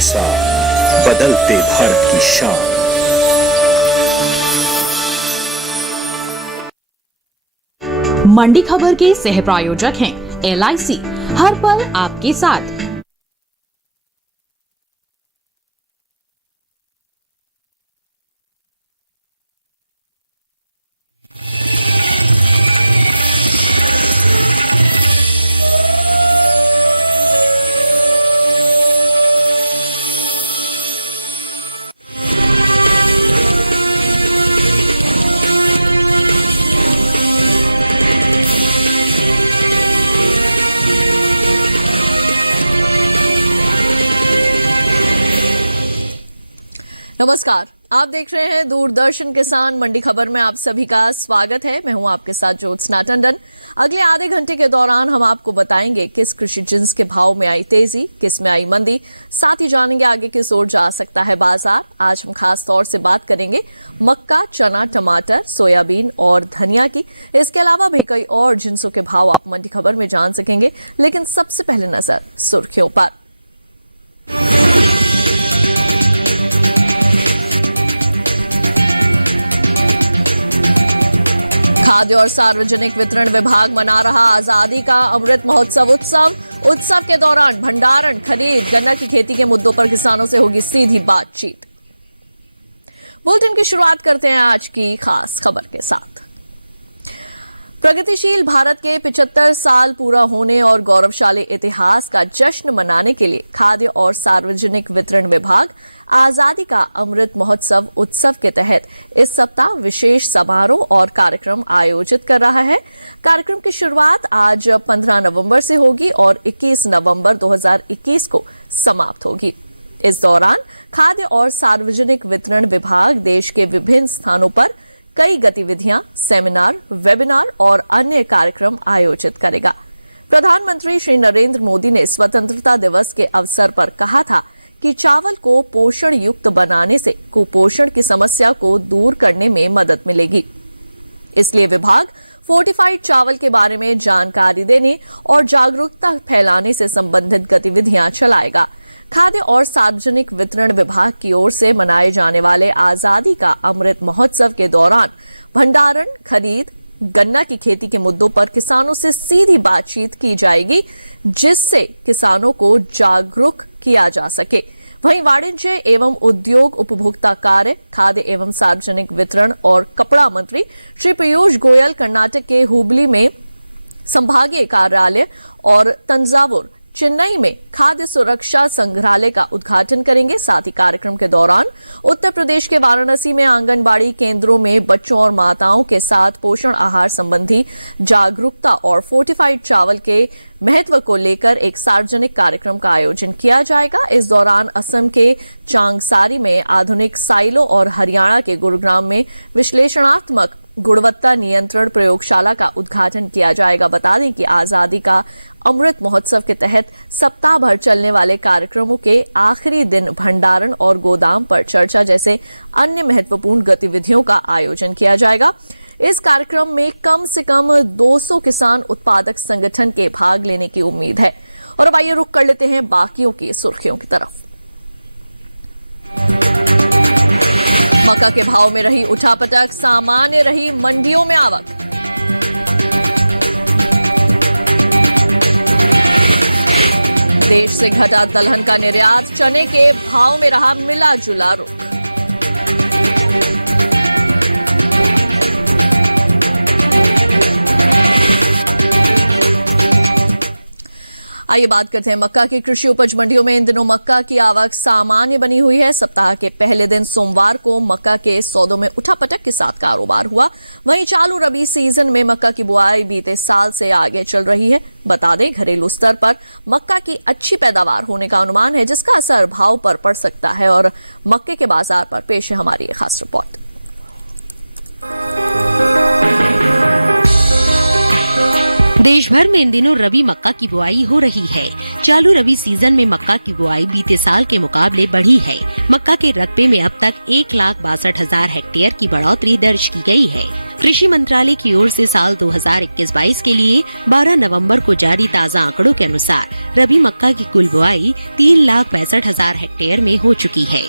साथ बदलते भारत की शान। मंडी खबर के सह प्रायोजक हैं LIC, हर पल आपके साथ। नमस्कार, आप देख रहे हैं दूरदर्शन किसान मंडी खबर में आप सभी का स्वागत है। मैं हूं आपके साथ ज्योत्सना टंडन। अगले आधे घंटे के दौरान हम आपको बताएंगे किस कृषि जिन्स के भाव में आई तेजी, किस में आई मंदी, साथ ही जानेंगे आगे किस ओर जा सकता है बाजार। आज हम खास तौर से बात करेंगे मक्का, चना, टमाटर, सोयाबीन और धनिया की। इसके अलावा भी कई और जिन्सों के भाव आप मंडी खबर में जान सकेंगे, लेकिन सबसे पहले नजर सुर्खियों पर। खाद्य और सार्वजनिक वितरण विभाग मना रहा आजादी का अमृत महोत्सव उत्सव के दौरान भंडारण, खरीद, गन्ना की खेती के मुद्दों पर किसानों से होगी सीधी बातचीत। बुलेटिन की शुरुआत करते हैं आज की खास खबर के साथ। प्रगतिशील भारत के 75 साल पूरा होने और गौरवशाली इतिहास का जश्न मनाने के लिए खाद्य और सार्वजनिक वितरण विभाग आजादी का अमृत महोत्सव उत्सव के तहत इस सप्ताह विशेष समारोह और कार्यक्रम आयोजित कर रहा है। कार्यक्रम की शुरुआत आज 15 नवंबर से होगी और 21 नवंबर 2021 को समाप्त होगी। इस दौरान खाद्य और सार्वजनिक वितरण विभाग देश के विभिन्न स्थानों पर कई गतिविधियां, सेमिनार, वेबिनार और अन्य कार्यक्रम आयोजित करेगा। प्रधानमंत्री श्री नरेंद्र मोदी ने स्वतंत्रता दिवस के अवसर पर कहा था कि चावल को पोषण युक्त बनाने से कुपोषण की समस्या को दूर करने में मदद मिलेगी। इसलिए विभाग फोर्टिफाइड चावल के बारे में जानकारी देने और जागरूकता फैलाने से संबंधित गतिविधियां चलाएगा। खाद्य और सार्वजनिक वितरण विभाग की ओर से मनाए जाने वाले आजादी का अमृत महोत्सव के दौरान भंडारण, खरीद, गन्ना की खेती के मुद्दों पर किसानों से सीधी बातचीत की जाएगी, जिससे किसानों को जागरूक किया जा सके। वहीं वाणिज्य एवं उद्योग, उपभोक्ता कार्य, खाद्य एवं सार्वजनिक वितरण और कपड़ा मंत्री श्री पीयूष गोयल कर्नाटक के हुबली में संभागीय कार्यालय और तंजावुर, चेन्नई में खाद्य सुरक्षा संग्रहालय का उद्घाटन करेंगे। साथ ही कार्यक्रम के दौरान उत्तर प्रदेश के वाराणसी में आंगनबाड़ी केंद्रों में बच्चों और माताओं के साथ पोषण आहार संबंधी जागरूकता और फोर्टिफाइड चावल के महत्व को लेकर एक सार्वजनिक कार्यक्रम का आयोजन किया जाएगा। इस दौरान असम के चांगसारी में आधुनिक साइलो और हरियाणा के गुरुग्राम में विश्लेषणात्मक गुणवत्ता नियंत्रण प्रयोगशाला का उद्घाटन किया जाएगा। बता दें कि आजादी का अमृत महोत्सव के तहत सप्ताह भर चलने वाले कार्यक्रमों के आखिरी दिन भंडारण और गोदाम पर चर्चा जैसे अन्य महत्वपूर्ण गतिविधियों का आयोजन किया जाएगा। इस कार्यक्रम में कम से कम 200 किसान उत्पादक संगठन के भाग लेने की उम्मीद है। और अब आइए रुख कर लेते हैं बाकियों की सुर्खियों की तरफ। मक्का के भाव में रही उठापटक, सामान्य रही मंडियों में आवक। देश से घटा दलहन का निर्यात, चने के भाव में रहा मिला जुला रुख। आइए बात करते हैं मक्का की। कृषि उपज मंडियों में इन दिनों मक्का की आवक सामान्य बनी हुई है। सप्ताह के पहले दिन सोमवार को मक्का के सौदों में उठापटक के साथ कारोबार हुआ। वहीं चालू रबी सीजन में मक्का की बुआई बीते साल से आगे चल रही है। बता दें, घरेलू स्तर पर मक्का की अच्छी पैदावार होने का अनुमान है, जिसका असर भाव पर पड़ सकता है। और मक्के के बाजार पर पेश है हमारी एक खास रिपोर्ट। देश भर में इन दिनों रबी मक्का की बुआई हो रही है। चालू रबी सीजन में मक्का की बुआई बीते साल के मुकाबले बढ़ी है। मक्का के रकबे में अब तक 1,62,000 हेक्टेयर की बढ़ोतरी दर्ज की गई है। कृषि मंत्रालय की ओर से साल 2021-22 के लिए 12 नवंबर को जारी ताज़ा आंकड़ों के अनुसार रबी मक्का की कुल बुआई 3,62,000 हेक्टेयर में हो चुकी है।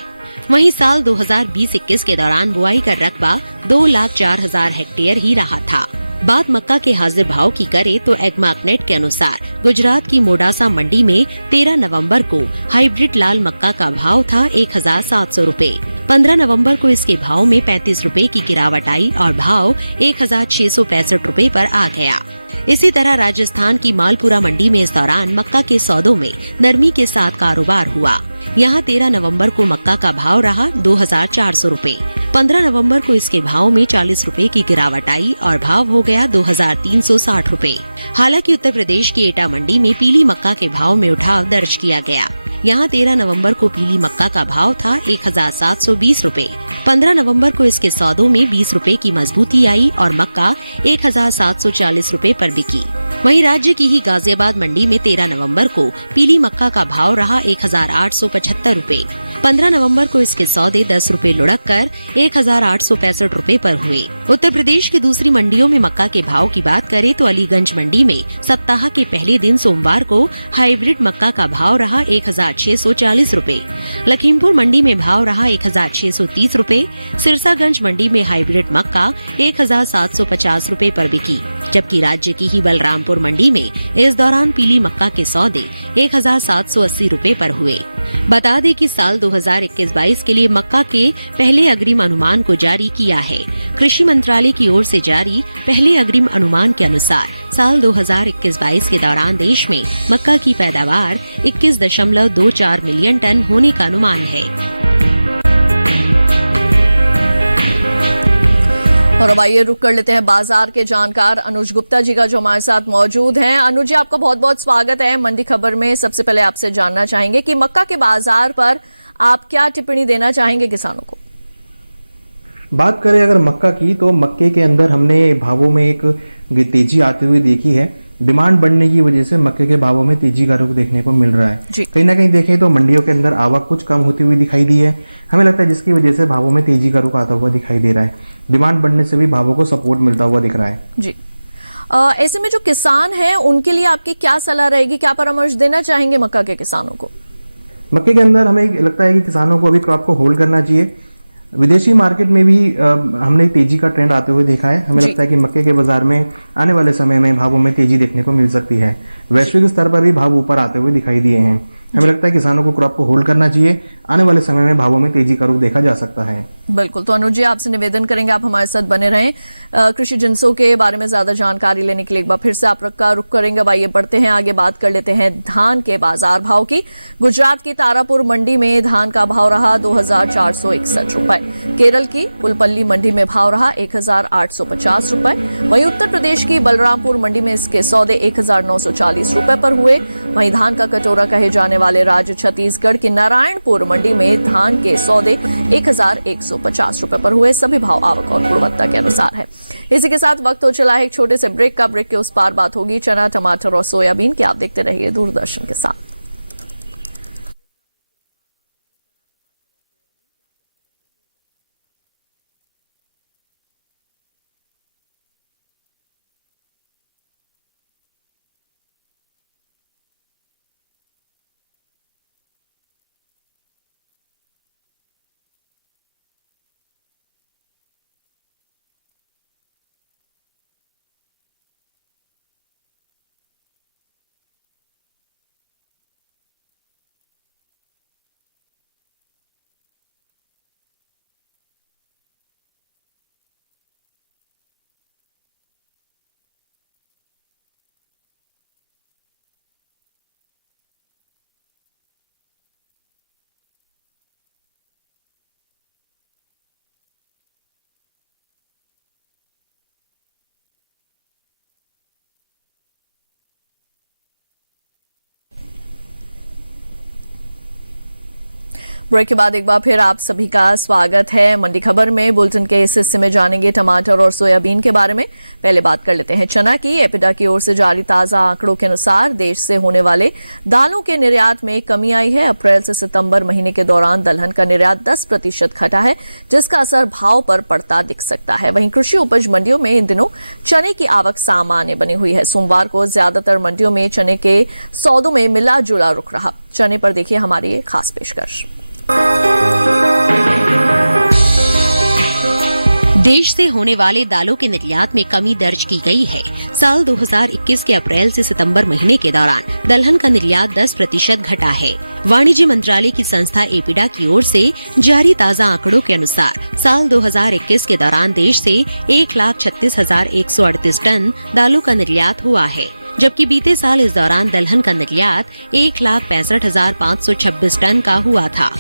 वहीं साल 2020-21 के दौरान बुआई का रकबा 2,04,000 हेक्टेयर ही रहा था। बात मक्का के हाजिर भाव की करे तो एग्मार्कनेट के अनुसार गुजरात की मोडासा मंडी में 13 नवंबर को हाइब्रिड लाल मक्का का भाव था 1,700 रूपए। 15 नवंबर को इसके भाव में 35 रूपए की गिरावट आई और भाव 1,665 रूपए पर आ गया। इसी तरह राजस्थान की मालपुरा मंडी में इस दौरान मक्का के सौदों में नरमी के साथ कारोबार हुआ। यहाँ 13 नवंबर को मक्का का भाव रहा 2,400 रूपए। 15 नवंबर को इसके भाव में 40 रूपए की गिरावट आई और भाव हो गया 2,360 रूपए। हालांकि उत्तर प्रदेश की एटा मंडी में पीली मक्का के भाव में उठाव दर्ज किया गया। यहाँ 13 नवंबर को पीली मक्का का भाव था 1,720 रूपए। 15 नवंबर को इसके सौदों में 20 रूपए की मजबूती आई और मक्का 1,740 रूपए पर बिकी। वहीं राज्य की ही गाजियाबाद मंडी में 13 नवंबर को पीली मक्का का भाव रहा 1,875 रूपए। 15 नवंबर को इसके सौदे 10 रूपए लुढ़क कर 1,865 रूपए पर हुए। उत्तर प्रदेश की दूसरी मंडियों में मक्का के भाव की बात करें तो अलीगंज मंडी में सप्ताह के पहले दिन सोमवार को हाइब्रिड मक्का का भाव रहा 1,640 रूपए। लखीमपुर मंडी में भाव रहा 1,630 रूपए। सिरसागंज मंडी में हाइब्रिड मक्का 1,750 रूपए पर बिकी, जबकि राज्य की ही बलरामपुर मंडी में इस दौरान पीली मक्का के सौदे 1,780 रूपए पर हुए। बता दें कि साल 2021-22 के लिए मक्का के पहले अग्रिम अनुमान को जारी किया है। कृषि मंत्रालय की ओर से जारी पहले अग्रिम अनुमान के अनुसार साल 2021-22 के दौरान देश में मक्का की पैदावार 21.24 मिलियन टन होने का अनुमान है। और अब आइए रुक कर लेते हैं बाजार के जानकार अनुज गुप्ता जी का, जो हमारे साथ मौजूद हैं। अनुज जी, आपका बहुत बहुत स्वागत है मंडी खबर में। सबसे पहले आपसे जानना चाहेंगे कि मक्का के बाजार पर आप क्या टिप्पणी देना चाहेंगे किसानों को? बात करें अगर मक्का की, तो मक्के के अंदर हमने भावों में एक तेजी आती हुई देखी है। डिमांड बढ़ने की वजह से मक्के के भावों में तेजी का रुख देखने को मिल रहा है। कहीं ना कहीं देखें तो मंडियों के अंदर आवक कुछ कम होती हुई दिखाई दी है, हमें लगता है, जिसकी वजह से भावों में तेजी का रुख आता हुआ दिखाई दे रहा है। डिमांड बढ़ने से भी भावों को सपोर्ट मिलता हुआ दिख रहा है जी। ऐसे में जो किसान हैं उनके लिए आपकी क्या सलाह रहेगी, क्या परामर्श देना चाहेंगे मक्का के किसानों को? मक्के के अंदर हमें लगता है कि किसानों को अभी क्रॉप को होल्ड करना चाहिए। विदेशी मार्केट में भी हमने तेजी का ट्रेंड आते हुए देखा है। हमें लगता है कि मक्के के बाजार में आने वाले समय में भावों में तेजी देखने को मिल सकती है। वैश्विक स्तर पर भी भाव ऊपर आते हुए दिखाई दिए हैं। हमें लगता है किसानों को क्रॉप को होल्ड करना चाहिए। आने वाले समय में भावों में तेजी का रुख देखा जा सकता है। बिल्कुल, तो अनुज जी आपसे निवेदन करेंगे आप हमारे साथ बने रहें। कृषि जिंसों के बारे में ज्यादा जानकारी लेने के लिए एक बार फिर से आपका रुख करेंगे। अब आइए बढ़ते हैं आगे, बात कर लेते हैं धान के बाजार भाव की। गुजरात की तारापुर मंडी में धान का भाव रहा 2,461 रुपए। केरल की पुलपल्ली मंडी में भाव रहा 1,850 रुपए। वहीं उत्तर प्रदेश की बलरामपुर मंडी में इसके सौदे 1,940 रुपए पर हुए। वहीं धान का कटोरा कहे जाने वाले राज्य छत्तीसगढ़ की नारायणपुर मंडी में धान के सौदे 1,150 रुपए पर हुए। सभी भाव आवक और गुणवत्ता के अनुसार है। इसी के साथ वक्त हो चला है एक छोटे से ब्रेक का। ब्रेक के उस पार बात होगी चना, टमाटर और सोयाबीन की। आप देखते रहिए दूरदर्शन के साथ। ब्रेक के बाद एक बार फिर आप सभी का स्वागत है। मंडी खबर में बुलेटिन के इस हिस्से में जानेंगे टमाटर और सोयाबीन के बारे में। पहले बात कर लेते हैं चना की। एपिडा की ओर से जारी ताज़ा आंकड़ों के अनुसार देश से होने वाले दालों के निर्यात में कमी आई है। अप्रैल से सितंबर महीने के दौरान दलहन का निर्यात 10% घटा है, जिसका असर भाव पर पड़ता दिख सकता है। वहीं कृषि उपज मंडियों में इन दिनों चने की आवक सामान्य बनी हुई है। सोमवार को ज्यादातर मंडियों में चने के सौदों में मिला जुला रुख रहा। चने पर देखिए हमारी ये खास पेशकश। देश से होने वाले दालों के निर्यात में कमी दर्ज की गई है। साल 2021 के अप्रैल से सितंबर महीने के दौरान दलहन का निर्यात 10% घटा है। वाणिज्य मंत्रालय की संस्था एपिडा की ओर से जारी ताज़ा आंकड़ों के अनुसार साल 2021 के दौरान देश से 1,36,138 टन दालों का निर्यात हुआ है, जबकि बीते साल इस दौरान दलहन का निर्यात 1,65,526 टन का हुआ था।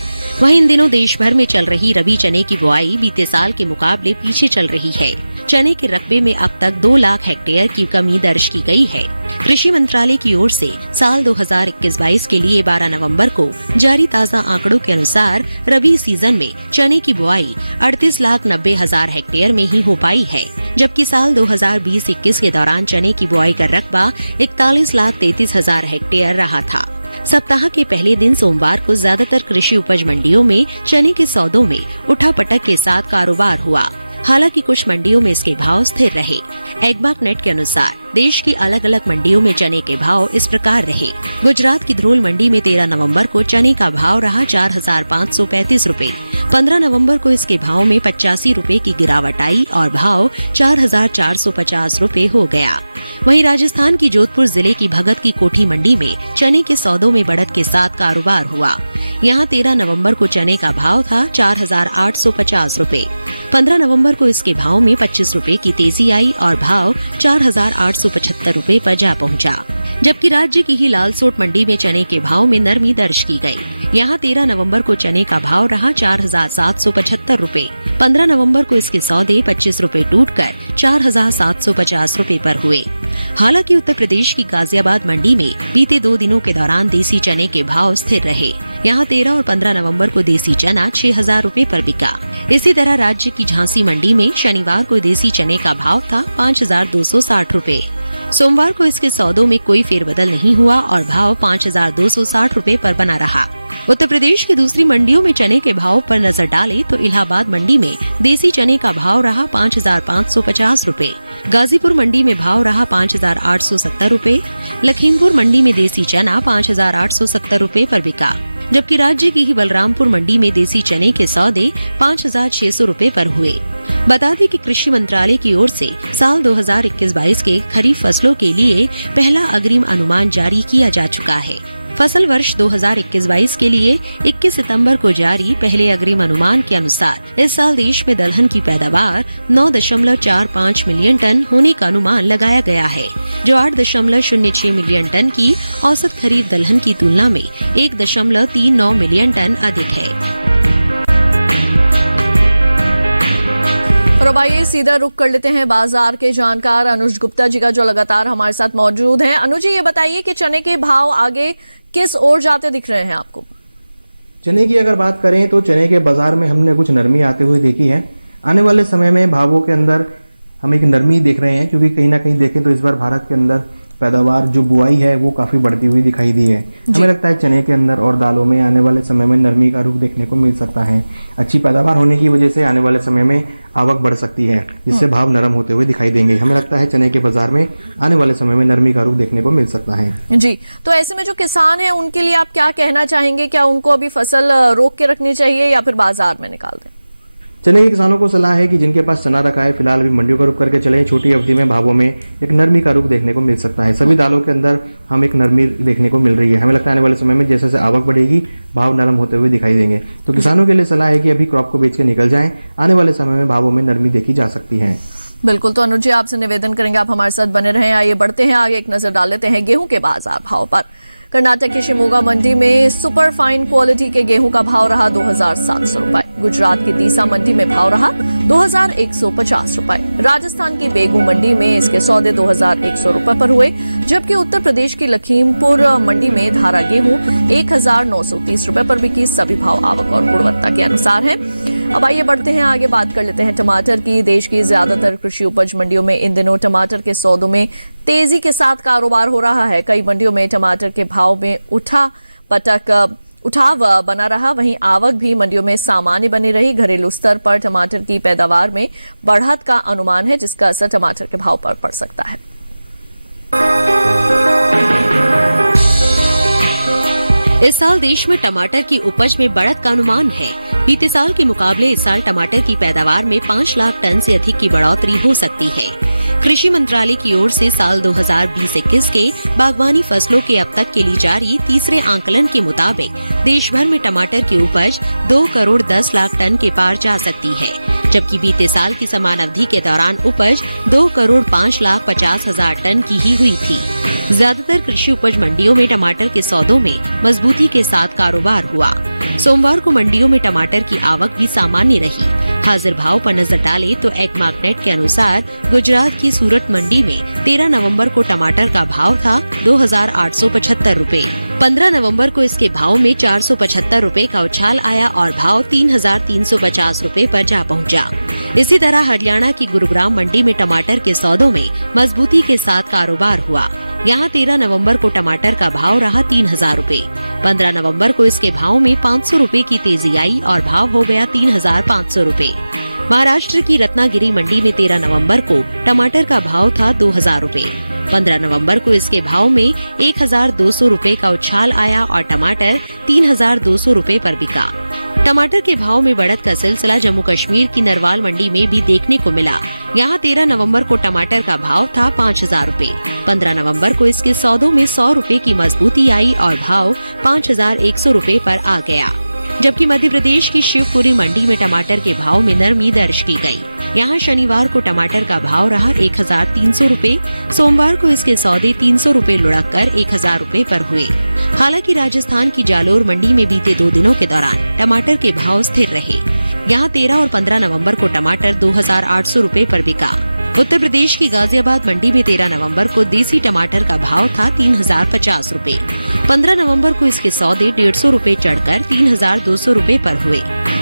वहीं इन दिनों देश भर में चल रही रबी चने की बुआई बीते साल के मुकाबले पीछे चल रही है। चने के रकबे में अब तक 2 लाख हेक्टेयर की कमी दर्ज की गई है। कृषि मंत्रालय की ओर से साल 2021-22 के लिए 12 नवंबर को जारी ताज़ा आंकड़ों के अनुसार रबी सीजन में चने की बुआई 38,90,000 हेक्टेयर में ही हो पाई है, जबकि साल 2020-21 के दौरान चने की बुआई का रकबा 41,33,000 हेक्टेयर रहा था। सप्ताह के पहले दिन सोमवार को ज्यादातर कृषि उपज मंडियों में चने के सौदों में उठापटक के साथ कारोबार हुआ। हालांकि कुछ मंडियों में इसके भाव स्थिर रहे। एग्मार्क नेट के अनुसार देश की अलग अलग मंडियों में चने के भाव इस प्रकार रहे। गुजरात की धरोल मंडी में 13 नवंबर को चने का भाव रहा 4,535 रूपए। 15 नवंबर को इसके भाव में 85 रूपए की गिरावट आई और भाव 4,450 रूपए हो गया। वहीं राजस्थान की जोधपुर जिले की भगत की कोठी मंडी में चने के सौदों में बढ़त के साथ कारोबार हुआ। यहाँ 13 नवंबर को चने का भाव था 4,850 रूपए। 15 नवंबर को इसके भाव में 25 रूपए की तेजी आई और भाव 4,875 रूपए पर जा पहुंचा। जबकि राज्य की ही लालसोट मंडी में चने के भाव में नरमी दर्ज की गई। यहाँ 13 नवंबर को चने का भाव रहा 4,775 रूपए। 15 नवंबर को इसके सौदे 25 रूपए टूटकर 4,750 रूपए पर हुए। हालांकि उत्तर प्रदेश की गाजियाबाद मंडी में बीते 2 दिनों के दौरान देसी चने के भाव स्थिर रहे। यहाँ 13 और 15 नवंबर को देसी चना 6,000 रूपए पर बिका। इसी तरह राज्य की झांसी मंडी में शनिवार को देसी चने का भाव था 5,260 रूपए। सोमवार को इसके सौदों में कोई फेरबदल नहीं हुआ और भाव 5,260 रूपए पर बना रहा। उत्तर प्रदेश की दूसरी मंडियों में चने के भाव पर नजर डालें तो इलाहाबाद मंडी में देसी चने का भाव रहा 5,550 रूपए। गाजीपुर मंडी में भाव रहा 5,870 रूपए। लखीमपुर मंडी में देसी चना 5,870 रूपए पर बिका, जबकि राज्य की ही बलरामपुर मंडी में देसी चने के सौदे 5,600 रूपए पर हुए। बता दें कि कृषि मंत्रालय की ओर से साल 2021-22 के खरीफ फसलों के लिए पहला अग्रिम अनुमान जारी किया जा चुका है। फसल वर्ष 2021-22 के लिए 21 सितंबर को जारी पहले अग्रिम अनुमान के अनुसार इस साल देश में दलहन की पैदावार 9.45 मिलियन टन होने का अनुमान लगाया गया है, जो 8.06 मिलियन टन की औसत खरीफ दलहन की तुलना में 1.39 मिलियन टन अधिक है। और अब आइए सीधा रुख कर लेते हैं बाजार के जानकार अनुज गुप्ता जी का, जो लगातार हमारे साथ मौजूद हैं। अनुज जी, ये बताइए कि चने के भाव आगे किस ओर जाते दिख रहे हैं आपको? चने की अगर बात करें तो चने के बाजार में हमने कुछ नरमी आते हुए देखी है। आने वाले समय में भावों के अंदर हम एक नरमी देख रहे हैं, क्योंकि कहीं ना कहीं देखें तो इस बार भारत के अंदर पैदावार जो बुआई है वो काफ़ी बढ़ती हुई दिखाई दी है। हमें लगता है चने के अंदर और दालों में आने वाले समय में नरमी का रुख देखने को मिल सकता है। अच्छी पैदावार होने की वजह से आने वाले समय में आवक बढ़ सकती है, जिससे भाव नरम होते हुए दिखाई देंगे। हमें लगता है चने के बाजार में आने वाले समय में नरमी का रुख देखने को मिल सकता है। जी, तो ऐसे में जो किसान हैं उनके लिए आप क्या कहना चाहेंगे? क्या उनको अभी फसल रोक के रखनी चाहिए या फिर बाजार में निकाल दें? चने के किसानों को सलाह है कि जिनके पास चना रखा है फिलहाल अभी मंडियों का रुख करके चलें। छोटी अवधि में भावों में एक नरमी का रुख देखने को मिल सकता है। सभी दालों के अंदर हम एक नरमी देखने को मिल रही है। हमें लगता है आने वाले समय में जैसे जैसे आवक बढ़ेगी भाव नरम होते हुए दिखाई देंगे। तो किसानों के लिए सलाह है कि अभी क्रॉप को बेच के निकल जाएं। आने वाले समय में भावों में नरमी देखी जा सकती है। बिल्कुल, तो अनुज जी आपसे निवेदन करेंगे आप हमारे साथ बने रहें। आइए बढ़ते हैं आगे, एक नजर डाल लेते हैं गेहूं के बाजार भाव पर। कर्नाटक की शिमोगा मंडी में सुपर फाइन क्वालिटी के गेहूं का भाव रहा 2,700 रुपए। गुजरात की दीसा मंडी में भाव रहा 2,150 रुपए। राजस्थान की बेगू मंडी में इसके सौदे 2,100 रुपए पर हुए, जबकि उत्तर प्रदेश की लखीमपुर मंडी में धारा गेहूं 1,930 रुपए पर बिकी। सभी भाव आवक और गुणवत्ता के अनुसार हैं। अब आइए बढ़ते हैं आगे, बात कर लेते हैं टमाटर की। देश की ज्यादातर कृषि उपज मंडियों में इन दिनों टमाटर के सौदों में तेजी के साथ कारोबार हो रहा है। कई मंडियों में टमाटर के भाव में उठाव बना रहा, वहीं आवक भी मंडियों में सामान्य बनी रही। घरेलू स्तर पर टमाटर की पैदावार में बढ़त का अनुमान है, जिसका असर टमाटर के भाव पर पड़ सकता है। इस साल देश में टमाटर की उपज में बढ़त का अनुमान है। बीते साल के मुकाबले इस साल टमाटर की पैदावार में 5 लाख टन से अधिक की बढ़ोतरी हो सकती है। कृषि मंत्रालय की ओर से साल 2020-21 के बागवानी फसलों के अब तक के लिए जारी तीसरे आंकलन के मुताबिक देश भर में टमाटर की उपज 2 करोड़ 10 लाख टन के पार जा सकती है, जबकि बीते साल की समान अवधि के दौरान उपज 2 करोड़ 5 लाख 50 हजार टन की ही हुई थी। ज्यादातर कृषि उपज मंडियों में टमाटर के सौदों में मजबूती के साथ कारोबार हुआ। सोमवार को मंडियों में टमाटर की आवक भी सामान्य रही। हाजिर भाव पर नजर डालें तो एग्मार्कनेट के अनुसार गुजरात की सूरत मंडी में 13 नवंबर को टमाटर का भाव था 2,875 रुपए। 15 नवंबर को इसके भाव में 475 रुपए का उछाल आया और भाव 3,350 रुपए पर जा पहुंचा। इसी तरह हरियाणा की गुरुग्राम मंडी में टमाटर के सौदों में मजबूती के साथ कारोबार हुआ। यहाँ 13 नवंबर को टमाटर का भाव रहा 3,000 रुपए। 15 नवंबर को इसके भाव में 500 रुपए की तेजी आई और भाव हो गया 3,500 रुपए। महाराष्ट्र की रत्नागिरी मंडी में 13 नवंबर को टमाटर का भाव था 2,000 रुपए। 15 नवंबर को इसके भाव में 1,200 रुपए का उछाल आया और टमाटर 3,200 रुपए पर बिका। टमाटर के भाव में बढ़त का सिलसिला जम्मू कश्मीर की नरवाल मंडी में भी देखने को मिला। यहाँ 13 नवंबर को टमाटर का भाव था 5,000 रुपए। 15 नवंबर को इसके सौदों में 100 रुपए की मजबूती आई और भाव 5,100 रुपए पर आ गया। जबकि मध्य प्रदेश की शिवपुरी मंडी में टमाटर के भाव में नरमी दर्ज की गई। यहाँ शनिवार को टमाटर का भाव रहा 1,300 रुपए। सोमवार को इसके सौदे 300 रुपए लुढ़क कर 1,000 रुपए पर हुए। हालांकि राजस्थान की जालोर मंडी में बीते 2 दिनों के दौरान टमाटर के भाव स्थिर रहे। यहाँ 13 और 15 नवंबर को टमाटर 2,800 रुपए पर बिका। उत्तर प्रदेश की गाजियाबाद मंडी में 13 नवंबर को देसी टमाटर का भाव था 3,050 रुपए। 15 नवंबर को इसके सौदे 150 रुपए चढ़कर 3,200 रुपए पर हुए।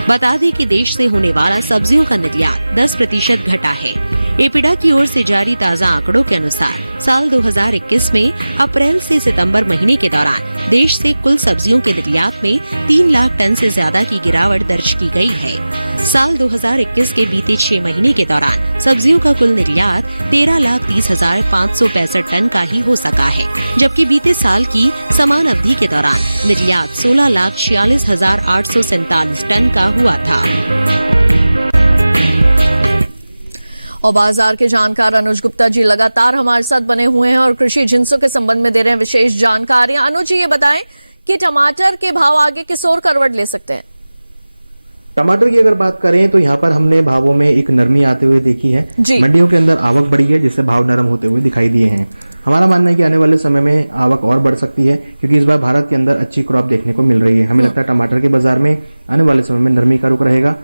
बता दें कि देश से होने वाला सब्जियों का निर्यात 10% घटा है। एपिडा की ओर से जारी ताज़ा आंकड़ों के अनुसार साल 2021 में अप्रैल से सितंबर महीने के दौरान देश से कुल सब्जियों के निर्यात में 3 लाख टन से ज्यादा की गिरावट दर्ज की गई है। साल 2021 के बीते 6 महीने के दौरान सब्जियों का कुल निर्यात 13,30,565 टन का ही हो सका है, जबकि बीते साल की समान अवधि के दौरान निर्यात 16,46,847 टन का हुआ था। और बाजार के जानकार अनुज गुप्ता जी लगातार हमारे साथ बने हुए हैं और कृषि जिंसों के संबंध में दे रहे हैं विशेष जानकारियां। अनुज जी ये बताएं कि टमाटर के भाव आगे किस ओर करवट ले सकते हैं? टमाटर की अगर बात करें तो यहाँ पर हमने भावों में एक नरमी आते हुए देखी है। मंडियों के अंदर आवक बढ़ी है, जिससे भाव नरम होते हुए दिखाई दिए हैं। हमारा मानना है कि आने वाले समय में आवक और बढ़ सकती है, क्योंकि इस बार भारत के अंदर अच्छी क्रॉप देखने को मिल रही है। हमें लगता है टमाटर के बाजार में आने वाले समय में नरमी का रुख रहेगा।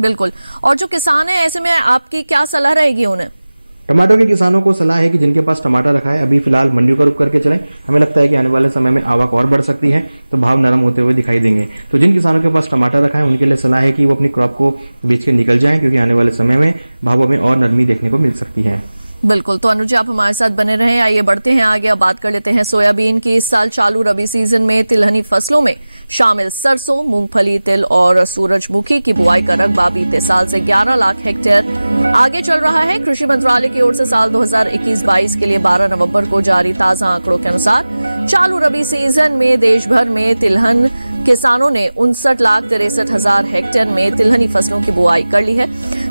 बिल्कुल। और जो किसान है ऐसे में आपकी क्या सलाह रहेगी उन्हें? टमाटर के किसानों को सलाह है कि जिनके पास टमाटर रखा है अभी फिलहाल मंडियों का रुख करके चलें। हमें लगता है कि आने वाले समय में आवक और बढ़ सकती है, तो भाव नरम होते हुए दिखाई देंगे। तो जिन किसानों के पास टमाटर रखा है उनके लिए सलाह है कि वो अपनी क्रॉप को बेच के निकल जाएं, क्योंकि आने वाले समय में भावों में और नरमी देखने को मिल सकती है। बिल्कुल, तो अनुज आप हमारे साथ बने रहें। आइए बढ़ते हैं आगे, अब बात कर लेते हैं सोयाबीन की। इस साल चालू रबी सीजन में तिलहनी फसलों में शामिल सरसों, मूंगफली, तिल और सूरजमुखी की बुआई का रकबा बीते साल से 11 लाख हेक्टेयर आगे चल रहा है। कृषि मंत्रालय की ओर से साल 2021-22 के लिए 12 नवंबर को जारी ताजा आंकड़ों के अनुसार चालू रबी सीजन में देश भर में तिलहन किसानों ने 59,63,000 हेक्टेयर में तिलहनी फसलों की बुआई कर ली है।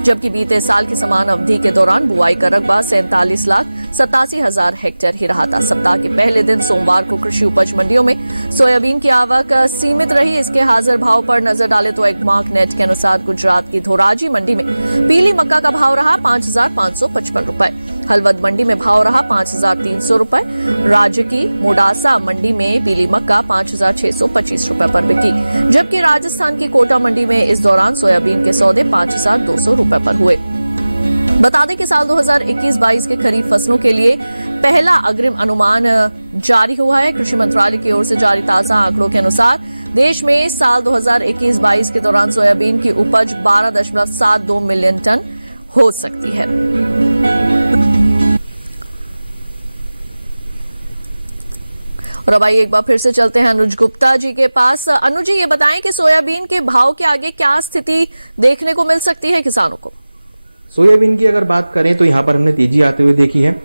जबकि बीते साल की समान अवधि के दौरान बुआई का रकबा 47,87,000 हेक्टेयर ही रहा था। सप्ताह के पहले दिन सोमवार को कृषि उपज मंडियों में सोयाबीन की आवक सीमित रही। इसके हाजिर भाव पर नजर डाले तो एग्मार्क नेट के अनुसार गुजरात की धोराजी मंडी में पीली मक्का का भाव रहा 5,555 रुपए, हलवद मंडी में भाव रहा 5,300 रुपए, राज्य की मोडासा मंडी में पीली मक्का 5,625 रुपए पर बिकी, जबकि राजस्थान की कोटा मंडी में इस दौरान सोयाबीन के सौदे 5,200 रुपए पर हुए। बता दें कि साल 2021-22 के खरीफ फसलों के लिए पहला अग्रिम अनुमान जारी हुआ है। कृषि मंत्रालय की ओर से जारी ताजा आंकड़ों के अनुसार देश में साल 2021-22 के दौरान सोयाबीन की उपज 12.72 मिलियन टन हो सकती है। और अब आइए एक बार फिर से चलते हैं अनुज गुप्ता जी के पास। अनुज जी, ये बताएं कि सोयाबीन के भाव के आगे क्या स्थिति देखने को मिल सकती है किसानों को? सोयाबीन की अगर बात करें तो यहाँ पर हमने तेजी आते हुए देखी है।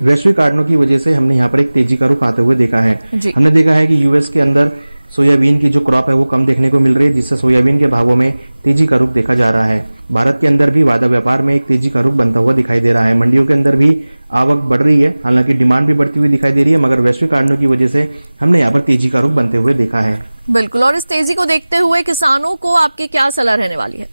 वैश्विक कारणों की वजह से हमने यहाँ पर एक तेजी का रुख आते हुए देखा है। हमने देखा है कि यूएस के अंदर सोयाबीन की जो क्रॉप है वो कम देखने को मिल रही है, जिससे सोयाबीन के भावों में तेजी का रुख देखा जा रहा है। भारत के अंदर भी वादा व्यापार में एक तेजी का रुख बनता हुआ दिखाई दे रहा है। मंडियों के अंदर भी आवक बढ़ रही है, हालांकि डिमांड भी बढ़ती हुई दिखाई दे रही है, मगर वैश्विक कारणों की वजह से हमने यहाँ पर तेजी का रुख बनते हुए देखा है। बिल्कुल, और इस तेजी को देखते हुए किसानों को आपकी क्या सलाह रहने वाली है?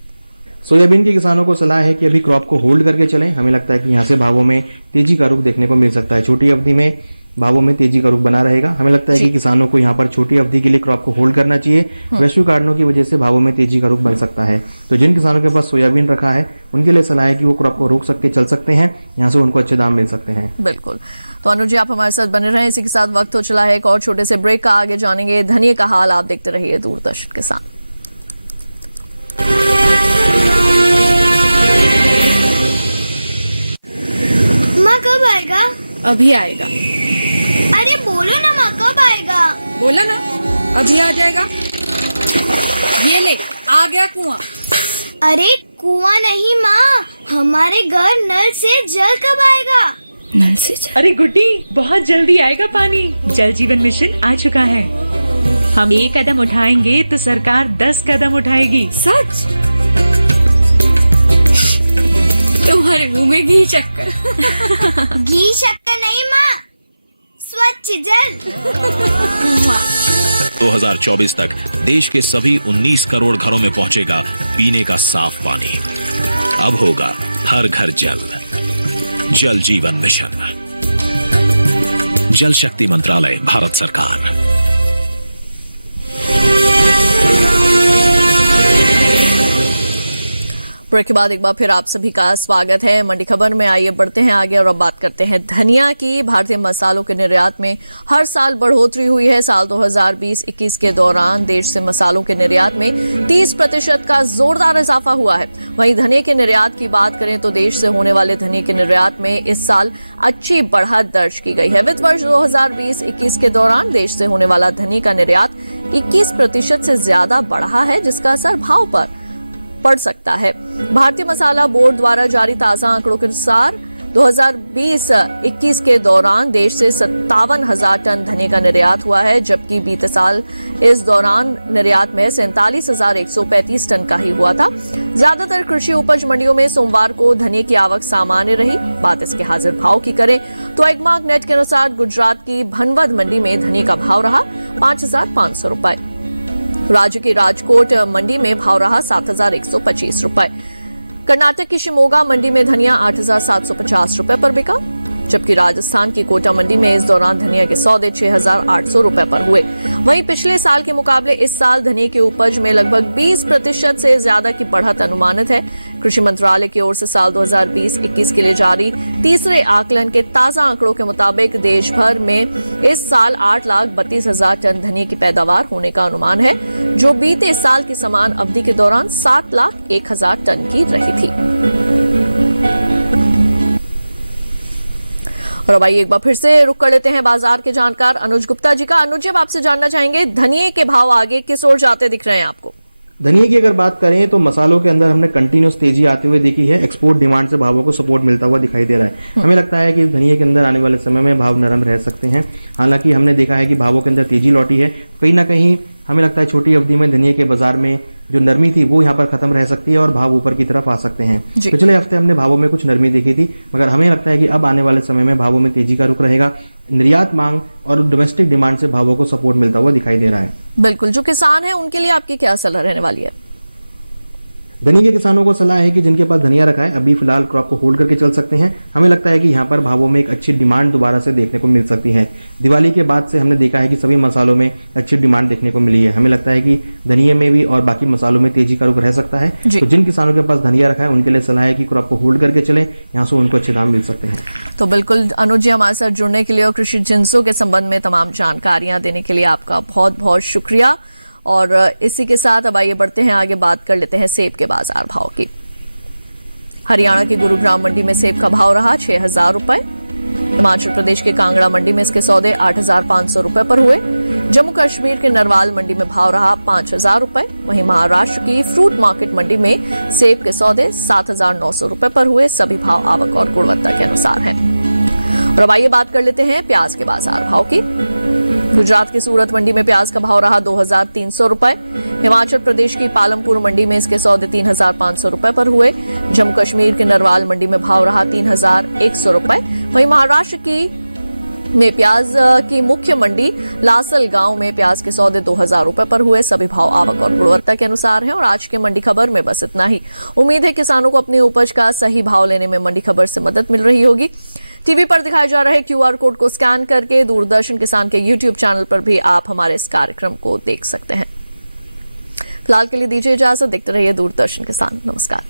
सोयाबीन के किसानों को सलाह है कि अभी क्रॉप को होल्ड करके चलें। हमें लगता है कि यहाँ से भावों में तेजी का रुख देखने को मिल सकता है। छोटी अवधि में भावों में तेजी का रुख बना रहेगा। हमें लगता है कि किसानों को यहाँ पर छोटी अवधि के लिए क्रॉप को होल्ड करना चाहिए। वैश्विक कारणों की वजह से भावों में तेजी का रुख बन सकता है। तो जिन किसानों के पास सोयाबीन रखा है उनके लिए सलाह है कि वो क्रॉप को रोक सकते चल सकते हैं, यहाँ से उनको अच्छे दाम मिल सकते हैं। बिल्कुल, तो अनुज जी आप हमारे साथ बने रहें। इसी के साथ वक्त हो चला है एक और छोटे से ब्रेक का। आगे जानेंगे धनिये का हाल। आप देखते रहिए दूरदर्शन के साथ। माँ कब आएगा? अभी आएगा। अरे बोलो ना माँ कब आएगा? बोला ना अभी आ जाएगा। ये ले आ गया कुआं। अरे कुआं नहीं माँ, हमारे घर नल से जल कब आएगा? नल से जल? अरे गुड्डी, बहुत जल्दी आएगा पानी। जल जीवन मिशन आ चुका है। हम एक कदम उठाएंगे तो सरकार 10 कदम उठाएगी। सच? तुम्हारे मुंह में घी शक्कर। घी शक्कर नहीं माँ, स्वच्छ जल। 2024 तक देश के सभी 19 करोड़ घरों में पहुंचेगा पीने का साफ पानी। अब होगा हर घर जल। जल जीवन मिशन, जल शक्ति मंत्रालय, भारत सरकार। ब्रेक के बाद एक बार फिर आप सभी का स्वागत है मंडी खबर में। आइए बढ़ते हैं आगे और अब बात करते हैं धनिया की। भारतीय मसालों के निर्यात में हर साल बढ़ोतरी हुई है। साल 2020-21 के दौरान देश से मसालों के निर्यात में 30% का जोरदार इजाफा हुआ है। वहीं धनिये के निर्यात की बात करें तो देश से होने वाले धनिये के निर्यात में इस साल अच्छी बढ़त दर्ज की गई है। वित्त वर्ष 2020-21 के दौरान देश से होने वाला धनिये का निर्यात 21% से ज्यादा बढ़ा है, जिसका असर भाव पर पड़ सकता है। भारतीय मसाला बोर्ड द्वारा जारी ताजा आंकड़ों के अनुसार 2020-21 के दौरान देश से 57,000 टन धनिये का निर्यात हुआ है, जबकि बीते साल इस दौरान निर्यात में 47,135 टन का ही हुआ था। ज्यादातर कृषि उपज मंडियों में सोमवार को धनिये की आवक सामान्य रही। बात इसके हाजिर भाव की करें तो एग्मार्क नेट के अनुसार गुजरात की भनवद मंडी में धनिये का भाव रहा 5,500 रुपए। राज्य की राजकोट मंडी में भाव रहा 7,125 रुपए। कर्नाटक की शिमोगा मंडी में धनिया 8,750 रुपए पर बिका, जबकि राजस्थान की कोटा मंडी में इस दौरान धनिया के सौदे 6,800 रुपए पर हुए। वहीं पिछले साल के मुकाबले इस साल धनिये की उपज में लगभग 20% से ज्यादा की बढ़त अनुमानित है। कृषि मंत्रालय की ओर से साल 2020-21 के लिए जारी तीसरे आकलन के ताजा आंकड़ों के मुताबिक देश भर में इस साल 8,32,000 टन धनिये की पैदावार होने का अनुमान है, जो बीते साल की समान अवधि के दौरान 7,01,000 टन की रही थी। और अब आइए एक बार फिर से रुक कर लेते हैं बाजार के जानकार अनुज गुप्ता जी का। अनुज जी, अब आपसे जानना चाहेंगे धनिये के भाव आगे किस ओर जाते दिख रहे हैं आपको? धनिये की अगर बात करें तो मसालों के अंदर हमने कंटिन्यूस तेजी आते हुए देखी है। एक्सपोर्ट डिमांड से भावों को सपोर्ट मिलता हुआ दिखाई दे रहा है। हमें लगता है कि धनिये के अंदर आने वाले समय में भाव नरम रह सकते हैं। हालांकि हमने देखा है कि भावों के अंदर तेजी लौटी है। कहीं ना कहीं हमें लगता है छोटी अवधि में धनिया के बाजार में जो नरमी थी वो यहाँ पर खत्म रह सकती है और भाव ऊपर की तरफ आ सकते हैं। पिछले हफ्ते हमने भावों में कुछ नरमी देखी थी, मगर हमें लगता है कि अब आने वाले समय में भावों में तेजी का रुख रहेगा। निर्यात मांग और डोमेस्टिक डिमांड से भावों को सपोर्ट मिलता हुआ दिखाई दे रहा है। बिल्कुल, जो किसान है उनके लिए आपकी क्या सलाह रहने वाली है? धनिया के किसानों को सलाह है कि जिनके पास धनिया रखा है अभी फिलहाल क्रॉप को होल्ड करके चल सकते हैं। हमें लगता है कि यहाँ पर भावों में एक अच्छी डिमांड दोबारा से देखने को मिल सकती है। दिवाली के बाद से हमने देखा है कि सभी मसालों में अच्छी डिमांड देखने को मिली है। हमें लगता है कि धनिया में भी और बाकी मसालों में तेजी का रुख रह सकता है। तो जिन किसानों के पास धनिया रखा है उनके लिए सलाह है कि क्रॉप को होल्ड करके चलें, यहाँ से उनको अच्छे दाम मिल सकते हैं। तो बिल्कुल अनुज जी, हमारे साथ जुड़ने के लिए और कृषि जिन्सों के संबंध में तमाम जानकारियां देने के लिए आपका बहुत बहुत शुक्रिया। और इसी के साथ अब आइए बढ़ते हैं आगे, बात कर लेते हैं सेब के बाजार भाव की। हरियाणा की गुरुग्राम मंडी में सेब का भाव रहा 6,000 रुपए। हिमाचल प्रदेश के कांगड़ा मंडी में इसके सौदे 8,500 रुपए पर हुए। जम्मू कश्मीर के नरवाल मंडी में भाव रहा 5,000 रुपए। वहीं महाराष्ट्र की फ्रूट मार्केट मंडी में सेब के सौदे 7,900 रुपए पर हुए। सभी भाव आवक और गुणवत्ता के अनुसार हैं। और अब आइए बात कर लेते हैं प्याज के बाजार भाव की। गुजरात की सूरत मंडी में प्याज का भाव रहा 2,300 रुपए। हिमाचल प्रदेश की पालमपुर मंडी में इसके सौदे 3,500 रुपए पर हुए। जम्मू कश्मीर के नरवाल मंडी में भाव रहा 3,100 रुपए। वहीं महाराष्ट्र में प्याज की मुख्य मंडी लासल गांव में प्याज के सौदे 2,000 रुपए पर हुए। सभी भाव आवक और गुणवत्ता के अनुसार हैं। और आज के मंडी खबर में बस इतना ही। उम्मीद है किसानों को अपनी उपज का सही भाव लेने में मंडी खबर से मदद मिल रही होगी। टीवी पर दिखाए जा रहे QR कोड को स्कैन करके दूरदर्शन किसान के YouTube चैनल पर भी आप हमारे इस कार्यक्रम को देख सकते हैं। फिलहाल के लिए दीजिए इजाजत, देखते रहिए दूरदर्शन किसान। नमस्कार।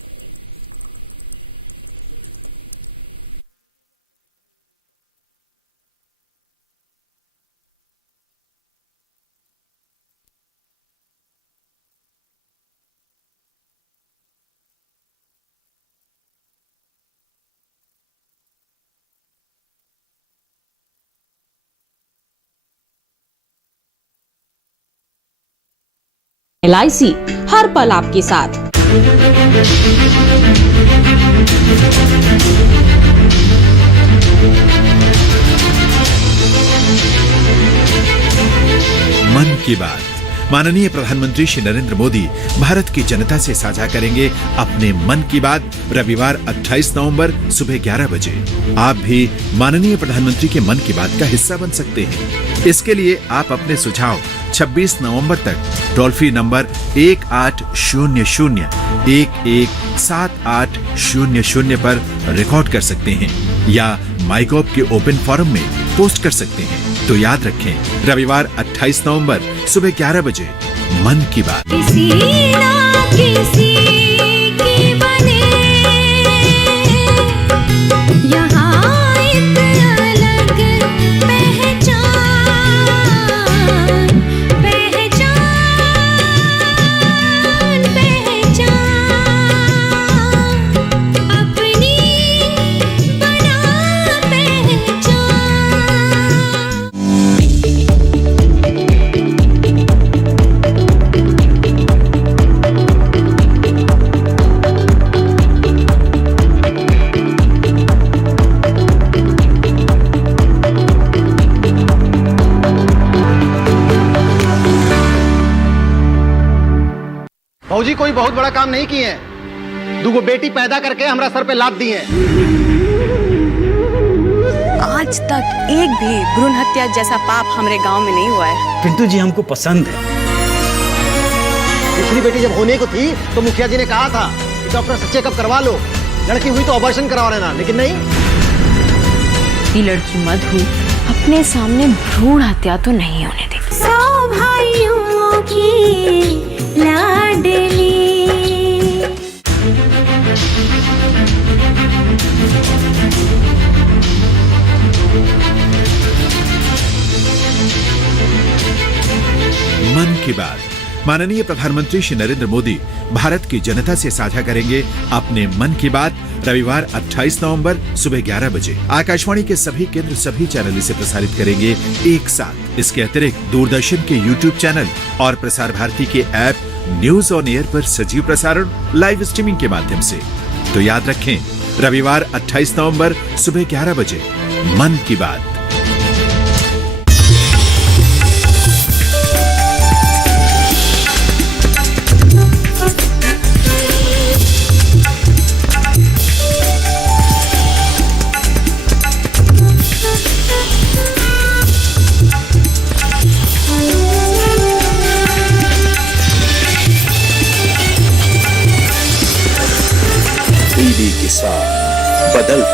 LIC हर पल आपके साथ। मन की बात। माननीय प्रधानमंत्री श्री नरेंद्र मोदी भारत की जनता से साझा करेंगे अपने मन की बात रविवार 28 नवंबर सुबह 11 बजे। आप भी माननीय प्रधानमंत्री के मन की बात का हिस्सा बन सकते हैं। इसके लिए आप अपने सुझाव 26 नवंबर तक टोल फ्री नंबर 1800-117800 पर रिकॉर्ड कर सकते हैं या माइगॉव के ओपन फोरम में पोस्ट कर सकते हैं। तो याद रखें, रविवार 28 नवंबर सुबह 11 बजे मन की बात। किसी ना किसी की बने यहाँ एक अलग पहचान, पहचान, पहचान अपनी बना फौजी कोई बहुत बड़ा काम नहीं किए हैं। दुगो बेटी पैदा करके हमरा सर पे लाद दिए। आज तक एक भी भ्रूण हत्या जैसा पाप हमारे गांव में नहीं हुआ है। पिंटू जी हमको पसंद है। दूसरी बेटी जब होने को थी तो मुखिया जी ने कहा था कि डॉक्टर से चेकअप करवा लो, लड़की हुई तो ऑपरेशन करवा लेना, लेकिन नहीं। ये लड़की मधु अपने सामने भ्रूण हत्या तो नहीं होने देगी। सौ भाइयों की लाडली। मन की बात। माननीय प्रधानमंत्री श्री नरेंद्र मोदी भारत की जनता से साझा करेंगे अपने मन की बात रविवार 28 नवंबर सुबह 11 बजे। आकाशवाणी के सभी केंद्र सभी चैनल इसे प्रसारित करेंगे एक साथ। इसके अतिरिक्त दूरदर्शन के YouTube चैनल और प्रसार भारती के ऐप न्यूज ऑन एयर पर सजीव प्रसारण लाइव स्ट्रीमिंग के माध्यम से। तो याद रखें, रविवार 28 नवंबर सुबह 11 बजे मन की बात।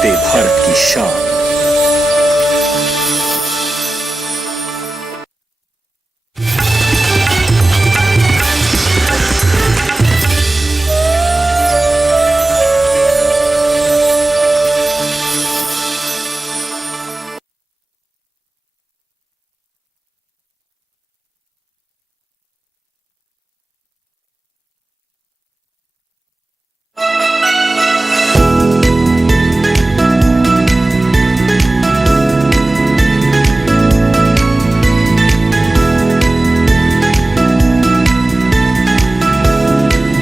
वंदे भारत की शान।